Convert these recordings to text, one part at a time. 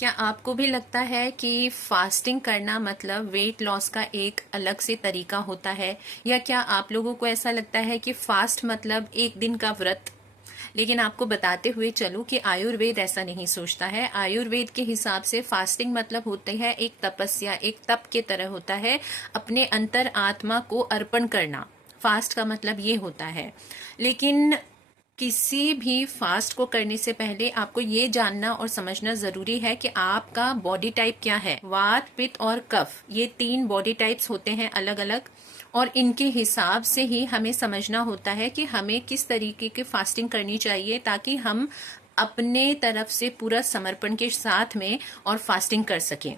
क्या आपको भी लगता है कि फास्टिंग करना मतलब वेट लॉस का एक अलग से तरीका होता है, या क्या आप लोगों को ऐसा लगता है कि फास्ट मतलब एक दिन का व्रत? लेकिन आपको बताते हुए चलूं कि आयुर्वेद ऐसा नहीं सोचता है। आयुर्वेद के हिसाब से फास्टिंग मतलब होता है एक तपस्या, एक तप के तरह होता है, अपने अंतर आत्मा को अर्पण करना। फास्ट का मतलब ये होता है। लेकिन किसी भी फास्ट को करने से पहले आपको ये जानना और समझना जरूरी है कि आपका बॉडी टाइप क्या है। वात, पित्त और कफ, ये 3 बॉडी टाइप्स होते हैं अलग अलग, और इनके हिसाब से ही हमें समझना होता है कि हमें किस तरीके की फास्टिंग करनी चाहिए, ताकि हम अपने तरफ से पूरा समर्पण के साथ में और फास्टिंग कर सकें।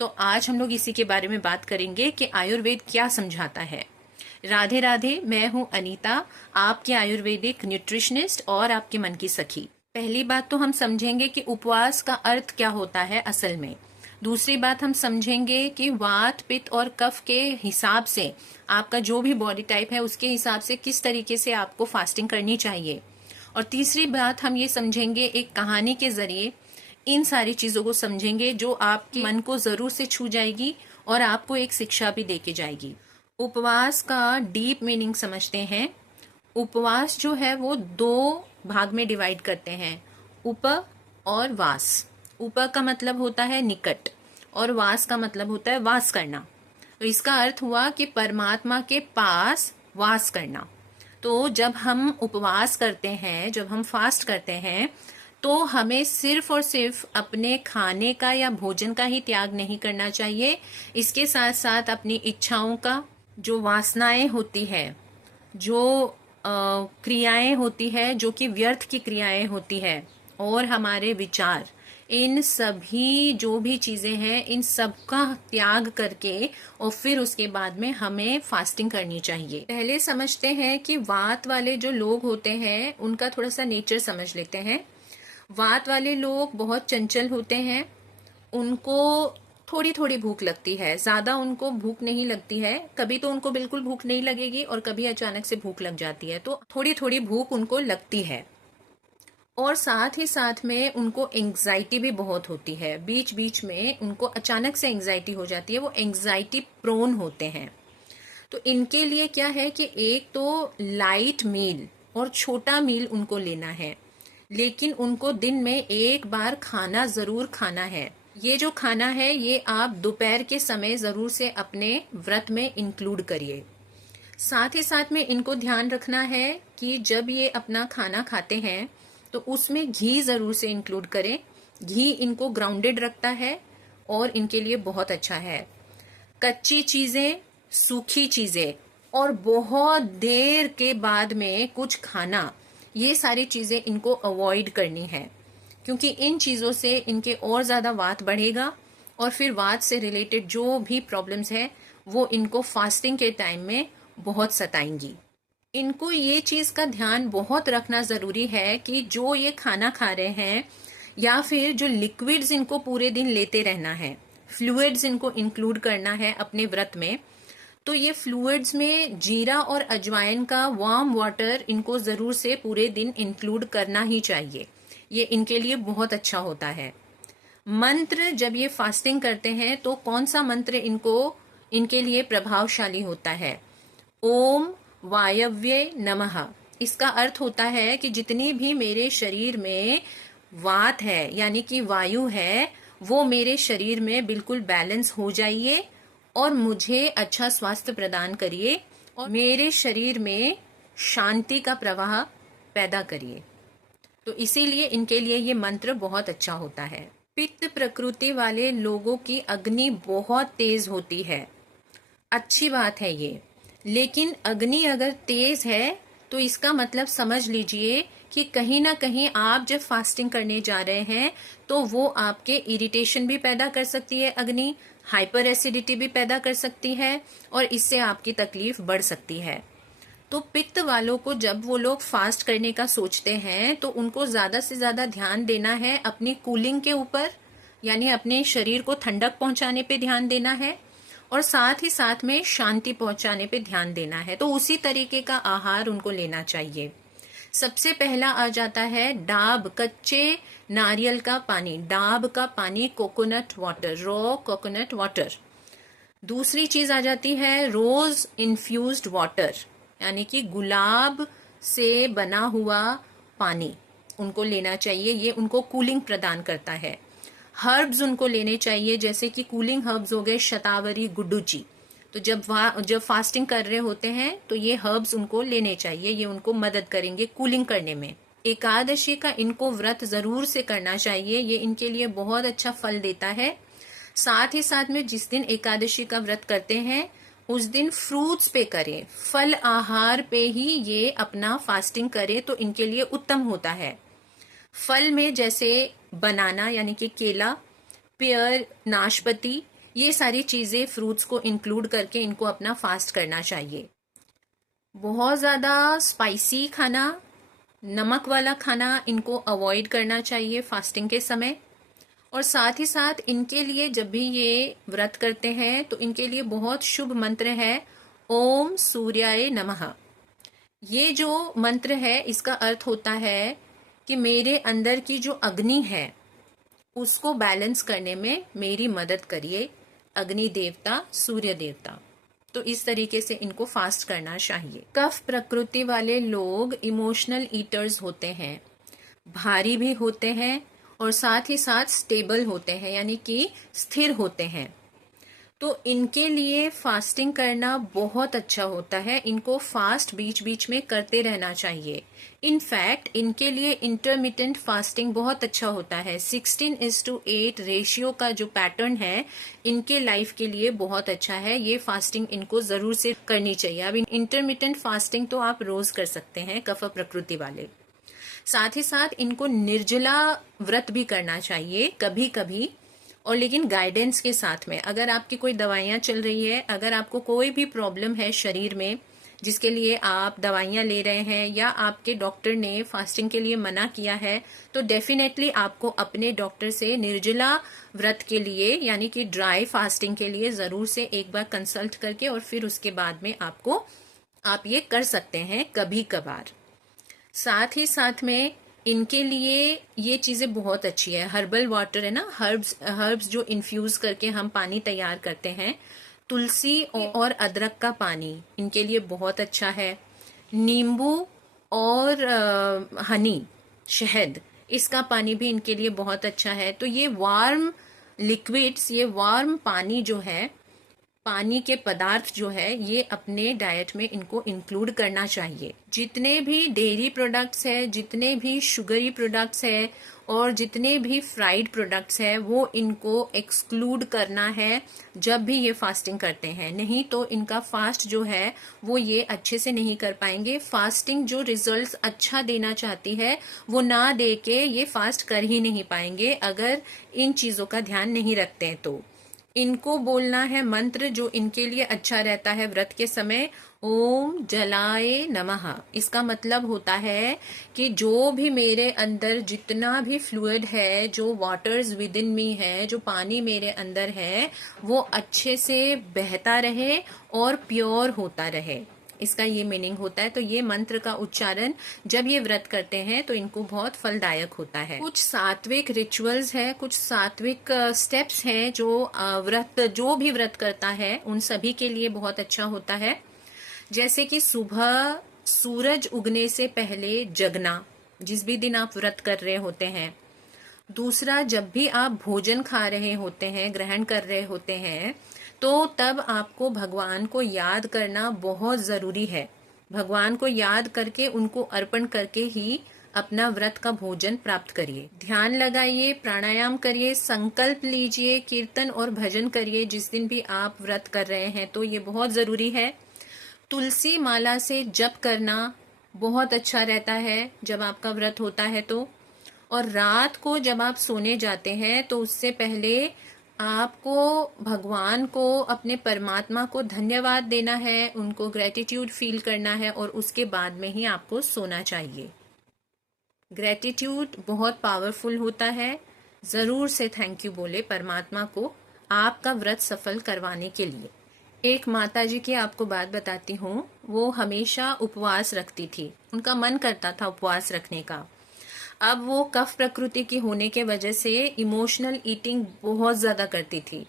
तो आज हम लोग इसी के बारे में बात करेंगे कि आयुर्वेद क्या समझाता है। राधे राधे, मैं हूं अनीता, आपकी आयुर्वेदिक न्यूट्रिशनिस्ट और आपके मन की सखी। पहली बात तो हम समझेंगे कि उपवास का अर्थ क्या होता है असल में। दूसरी बात हम समझेंगे कि वात, पित्त और कफ के हिसाब से आपका जो भी बॉडी टाइप है उसके हिसाब से किस तरीके से आपको फास्टिंग करनी चाहिए। और तीसरी बात हम ये समझेंगे, एक कहानी के जरिए इन सारी चीजों को समझेंगे जो आपके मन को जरूर से छू जाएगी और आपको एक शिक्षा भी देके जाएगी। उपवास का डीप मीनिंग समझते हैं। उपवास जो है वो 2 भाग में डिवाइड करते हैं, उप और वास। उप का मतलब होता है निकट और वास का मतलब होता है वास करना। तो इसका अर्थ हुआ कि परमात्मा के पास वास करना। तो जब हम उपवास करते हैं, जब हम फास्ट करते हैं, तो हमें सिर्फ और सिर्फ अपने खाने का या भोजन का ही त्याग नहीं करना चाहिए। इसके साथ साथ अपनी इच्छाओं का, जो वासनाएं होती है, जो क्रियाएं होती है, जो कि व्यर्थ की क्रियाएं होती है, और हमारे विचार, इन सभी जो भी चीजें हैं, इन सब का त्याग करके और फिर उसके बाद में हमें फास्टिंग करनी चाहिए। पहले समझते हैं कि वात वाले जो लोग होते हैं उनका थोड़ा सा नेचर समझ लेते हैं। वात वाले लोग बहुत चंचल होते हैं, उनको थोड़ी थोड़ी भूख लगती है, ज्यादा उनको भूख नहीं लगती है। कभी तो उनको बिल्कुल भूख नहीं लगेगी और कभी अचानक से भूख लग जाती है, तो थोड़ी थोड़ी भूख उनको लगती है। और साथ ही साथ में उनको एंग्जाइटी भी बहुत होती है, बीच बीच में उनको अचानक से एंग्जाइटी हो जाती है, वो एंग्जाइटी प्रोन होते हैं। तो इनके लिए क्या है कि एक तो लाइट मील और छोटा मील उनको लेना है, लेकिन उनको दिन में एक बार खाना जरूर खाना है। ये जो खाना है ये आप दोपहर के समय जरूर से अपने व्रत में इंक्लूड करिए। साथ ही साथ में इनको ध्यान रखना है कि जब ये अपना खाना खाते हैं तो उसमें घी जरूर से इंक्लूड करें। घी इनको ग्राउंडेड रखता है और इनके लिए बहुत अच्छा है। कच्ची चीजें, सूखी चीजें और बहुत देर के बाद में कुछ खाना, ये सारी चीजें इनको अवॉइड करनी है, क्योंकि इन चीजों से इनके और ज्यादा वात बढ़ेगा और फिर वात से रिलेटेड जो भी प्रॉब्लम्स है वो इनको फास्टिंग के टाइम में बहुत सताएंगी। इनको ये चीज का ध्यान बहुत रखना जरूरी है कि जो ये खाना खा रहे हैं या फिर जो लिक्विड्स इनको पूरे दिन लेते रहना है, फ्लूइड्स इनको इंक्लूड करना है अपने व्रत में, तो ये फ्लूइड्स में जीरा और अजवाइन का वार्म वाटर इनको जरूर से पूरे दिन इंक्लूड करना ही चाहिए। ये इनके लिए बहुत अच्छा होता है। मंत्र, जब ये फास्टिंग करते हैं तो कौन सा मंत्र इनके लिए प्रभावशाली होता है? ओम वायव्ये नमः। इसका अर्थ होता है कि जितनी भी मेरे शरीर में वात है यानी कि वायु है, वो मेरे शरीर में बिल्कुल बैलेंस हो जाइए और मुझे अच्छा स्वास्थ्य प्रदान करिए और मेरे शरीर में शांति का प्रवाह पैदा करिए। तो इसीलिए इनके लिए ये मंत्र बहुत अच्छा होता है। पित्त प्रकृति वाले लोगों की अग्नि बहुत तेज होती है, अच्छी बात है ये, लेकिन अग्नि अगर तेज है तो इसका मतलब समझ लीजिए कि कहीं ना कहीं आप जब फास्टिंग करने जा रहे हैं तो वो आपके इरिटेशन भी पैदा कर सकती है अग्नि, हाइपर एसिडिटी भी पैदा कर सकती है और इससे आपकी तकलीफ बढ़ सकती है। तो पित्त वालों को जब वो लोग फास्ट करने का सोचते हैं तो उनको ज्यादा से ज्यादा ध्यान देना है अपनी कूलिंग के ऊपर, यानी अपने शरीर को ठंडक पहुंचाने पे ध्यान देना है और साथ ही साथ में शांति पहुंचाने पे ध्यान देना है। तो उसी तरीके का आहार उनको लेना चाहिए। सबसे पहला आ जाता है डाब, कच्चे नारियल का पानी, डाब का पानी, coconut water, raw coconut water. दूसरी चीज आ जाती है रोज इन्फ्यूज्ड वाटर, यानी कि गुलाब से बना हुआ पानी उनको लेना चाहिए, ये उनको कूलिंग प्रदान करता है। हर्ब्स उनको लेने चाहिए, जैसे कि कूलिंग हर्ब्स हो गए शतावरी, गुड्डूची। तो जब फास्टिंग कर रहे होते हैं तो ये हर्ब्स उनको लेने चाहिए, ये उनको मदद करेंगे कूलिंग करने में। एकादशी का इनको व्रत जरूर से करना चाहिए, ये इनके लिए बहुत अच्छा फल देता है। साथ ही साथ में जिस दिन एकादशी का व्रत करते हैं उस दिन फ्रूट्स पे करें, फल आहार पे ही ये अपना फास्टिंग करें तो इनके लिए उत्तम होता है। फल में जैसे बनाना यानी कि केला, पेयर, नाशपाती, ये सारी चीजें फ्रूट्स को इंक्लूड करके इनको अपना फास्ट करना चाहिए। बहुत ज़्यादा स्पाइसी खाना, नमक वाला खाना इनको अवॉइड करना चाहिए फास्टिंग के समय। और साथ ही साथ इनके लिए जब भी ये व्रत करते हैं तो इनके लिए बहुत शुभ मंत्र है ओम सूर्याय नमः। ये जो मंत्र है इसका अर्थ होता है कि मेरे अंदर की जो अग्नि है उसको बैलेंस करने में मेरी मदद करिए, अग्नि देवता, सूर्य देवता। तो इस तरीके से इनको फास्ट करना चाहिए। कफ प्रकृति वाले लोग इमोशनल ईटर्स होते हैं, भारी भी होते हैं और साथ ही साथ स्टेबल होते हैं, यानी कि स्थिर होते हैं। तो इनके लिए फास्टिंग करना बहुत अच्छा होता है, इनको फास्ट बीच बीच में करते रहना चाहिए। इनफैक्ट इनके लिए इंटरमिटेंट फास्टिंग बहुत अच्छा होता है। 16:8 रेशियो का जो पैटर्न है इनके लाइफ के लिए बहुत अच्छा है, ये फास्टिंग इनको जरूर से करनी चाहिए। अब इंटरमिटेंट फास्टिंग तो आप रोज कर सकते हैं कफ प्रकृति वाले। साथ ही साथ इनको निर्जला व्रत भी करना चाहिए कभी कभी, और लेकिन गाइडेंस के साथ में। अगर आपकी कोई दवाइयाँ चल रही है, अगर आपको कोई भी प्रॉब्लम है शरीर में जिसके लिए आप दवाइयाँ ले रहे हैं या आपके डॉक्टर ने फास्टिंग के लिए मना किया है, तो डेफिनेटली आपको अपने डॉक्टर से निर्जला व्रत के लिए यानी कि ड्राई फास्टिंग के लिए ज़रूर से एक बार कंसल्ट करके और फिर उसके बाद में आप ये कर सकते हैं कभी कभार। साथ ही साथ में इनके लिए ये चीज़ें बहुत अच्छी है, हर्बल वाटर है ना, हर्ब्स जो इन्फ्यूज करके हम पानी तैयार करते हैं, तुलसी और अदरक का पानी इनके लिए बहुत अच्छा है। नींबू और हनी, शहद, इसका पानी भी इनके लिए बहुत अच्छा है। तो ये वार्म लिक्विड्स, ये वार्म पानी जो है, पानी के पदार्थ जो है, ये अपने डाइट में इनको इंक्लूड करना चाहिए। जितने भी डेयरी प्रोडक्ट्स है, जितने भी शुगरी प्रोडक्ट्स है और जितने भी फ्राइड प्रोडक्ट्स है वो इनको एक्सक्लूड करना है जब भी ये फास्टिंग करते हैं, नहीं तो इनका फास्ट जो है वो ये अच्छे से नहीं कर पाएंगे। फास्टिंग जो रिजल्ट्स अच्छा देना चाहती है वो ना दे के ये फास्ट कर ही नहीं पाएंगे अगर इन चीज़ों का ध्यान नहीं रखते हैं। तो इनको बोलना है मंत्र जो इनके लिए अच्छा रहता है व्रत के समय, ओम जलाए नमः। इसका मतलब होता है कि जो भी मेरे अंदर जितना भी फ्लूइड है, जो वाटर्स विद इन मी है, जो पानी मेरे अंदर है, वो अच्छे से बहता रहे और प्योर होता रहे, इसका ये मीनिंग होता है। तो ये मंत्र का उच्चारण जब ये व्रत करते हैं तो इनको बहुत फलदायक होता है। कुछ सात्विक रिचुअल्स है, कुछ सात्विक स्टेप्स हैं जो जो भी व्रत करता है उन सभी के लिए बहुत अच्छा होता है। जैसे कि सुबह सूरज उगने से पहले जगना, जिस भी दिन आप व्रत कर रहे होते हैं। दूसरा, जब भी आप भोजन खा रहे होते हैं, ग्रहण कर रहे होते हैं, तो तब आपको भगवान को याद करना बहुत जरूरी है। भगवान को याद करके उनको अर्पण करके ही अपना व्रत का भोजन प्राप्त करिए। ध्यान लगाइए, प्राणायाम करिए, संकल्प लीजिए, कीर्तन और भजन करिए जिस दिन भी आप व्रत कर रहे हैं, तो ये बहुत जरूरी है। तुलसी माला से जप करना बहुत अच्छा रहता है जब आपका व्रत होता है तो। और रात को जब आप सोने जाते हैं तो उससे पहले आपको भगवान को, अपने परमात्मा को धन्यवाद देना है, उनको ग्रेटिट्यूड फील करना है और उसके बाद में ही आपको सोना चाहिए। ग्रेटिट्यूड बहुत पावरफुल होता है, ज़रूर से थैंक यू बोले परमात्मा को आपका व्रत सफल करवाने के लिए। एक माताजी की आपको बात बताती हूँ। वो हमेशा उपवास रखती थी, उनका मन करता था उपवास रखने का। अब वो कफ प्रकृति की होने के वजह से इमोशनल ईटिंग बहुत ज्यादा करती थी।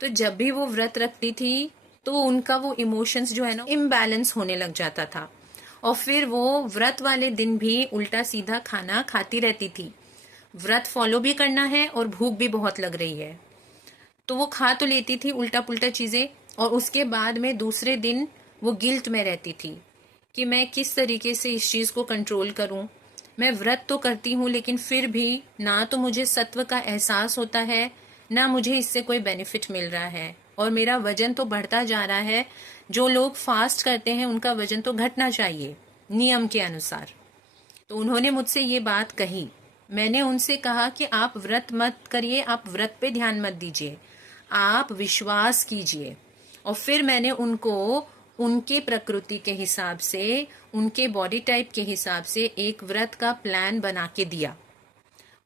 तो जब भी वो व्रत रखती थी तो उनका वो इमोशंस जो है ना इम्बैलेंस होने लग जाता था, और फिर वो व्रत वाले दिन भी उल्टा सीधा खाना खाती रहती थी। व्रत फॉलो भी करना है और भूख भी बहुत लग रही है, तो वो खा तो लेती थी उल्टा पुल्टा चीजें, और उसके बाद में दूसरे दिन वो गिल्ट में रहती थी कि मैं किस तरीके से इस चीज को कंट्रोल करूं। मैं व्रत तो करती हूँ लेकिन फिर भी ना तो मुझे सत्व का एहसास होता है, ना मुझे इससे कोई बेनिफिट मिल रहा है, और मेरा वजन तो बढ़ता जा रहा है। जो लोग फास्ट करते हैं उनका वजन तो घटना चाहिए नियम के अनुसार। तो उन्होंने मुझसे ये बात कही। मैंने उनसे कहा कि आप व्रत मत करिए, आप व्रत पे ध्यान मत दीजिए, आप विश्वास कीजिए। और फिर मैंने उनको उनके प्रकृति के हिसाब से, उनके बॉडी टाइप के हिसाब से एक व्रत का प्लान बना के दिया।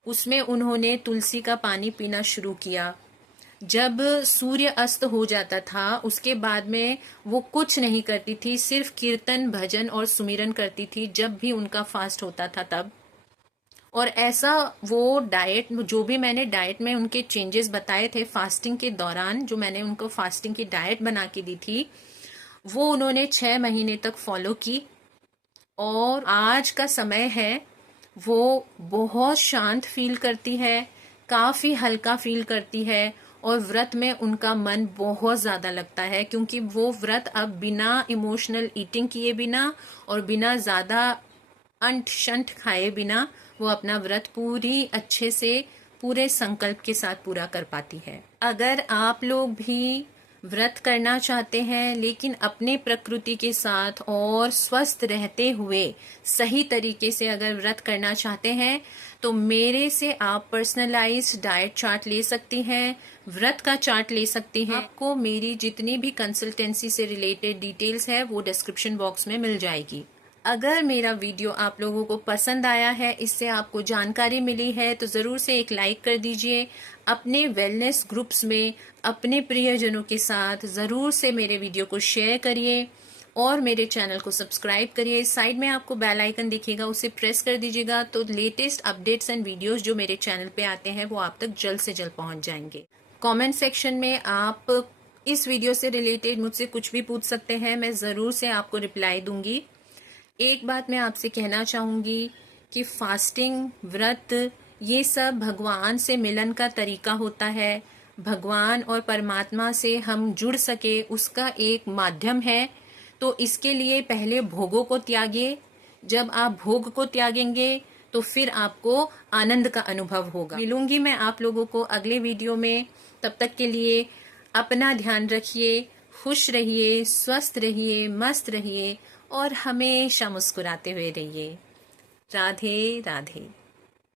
उसमें उन्होंने तुलसी का पानी पीना शुरू किया। जब सूर्य अस्त हो जाता था उसके बाद में वो कुछ नहीं करती थी, सिर्फ कीर्तन भजन और सुमिरन करती थी जब भी उनका फास्ट होता था तब। और ऐसा वो डाइट, जो भी मैंने डाइट में उनके चेंजेस बताए थे फास्टिंग के दौरान, जो मैंने उनको फास्टिंग की डाइट बना के दी थी, वो उन्होंने 6 महीने तक फॉलो की। और आज का समय है, वो बहुत शांत फील करती है, काफी हल्का फील करती है, और व्रत में उनका मन बहुत ज्यादा लगता है, क्योंकि वो व्रत अब बिना इमोशनल ईटिंग किए बिना और बिना ज्यादा अंट शंट खाए बिना वो अपना व्रत पूरी अच्छे से पूरे संकल्प के साथ पूरा कर पाती है। अगर आप लोग भी व्रत करना चाहते हैं लेकिन अपने प्रकृति के साथ और स्वस्थ रहते हुए सही तरीके से अगर व्रत करना चाहते हैं तो मेरे से आप पर्सनलाइज्ड डाइट चार्ट ले सकती हैं, व्रत का चार्ट ले सकती हैं। आपको मेरी जितनी भी कंसल्टेंसी से रिलेटेड डिटेल्स है वो डिस्क्रिप्शन बॉक्स में मिल जाएगी। अगर मेरा वीडियो आप लोगों को पसंद आया है, इससे आपको जानकारी मिली है, तो ज़रूर से एक लाइक कर दीजिए। अपने वेलनेस ग्रुप्स में अपने प्रियजनों के साथ ज़रूर से मेरे वीडियो को शेयर करिए और मेरे चैनल को सब्सक्राइब करिए। साइड में आपको बेल आइकन दिखेगा, उसे प्रेस कर दीजिएगा, तो लेटेस्ट अपडेट्स एंड वीडियोस जो मेरे चैनल पे आते हैं वो आप तक जल्द से जल्द पहुंच जाएंगे। कमेंट सेक्शन में आप इस वीडियो से रिलेटेड मुझसे कुछ भी पूछ सकते हैं, मैं ज़रूर से आपको रिप्लाई दूंगी। एक बात मैं आपसे कहना चाहूंगी कि फास्टिंग, व्रत, ये सब भगवान से मिलन का तरीका होता है। भगवान और परमात्मा से हम जुड़ सके उसका एक माध्यम है। तो इसके लिए पहले भोगों को त्यागिए। जब आप भोग को त्यागेंगे तो फिर आपको आनंद का अनुभव होगा। मिलूंगी मैं आप लोगों को अगले वीडियो में। तब तक के लिए अपना ध्यान रखिए, खुश रहिए, स्वस्थ रहिए, मस्त रहिए और हमेशा मुस्कुराते हुए रहिए। राधे राधे।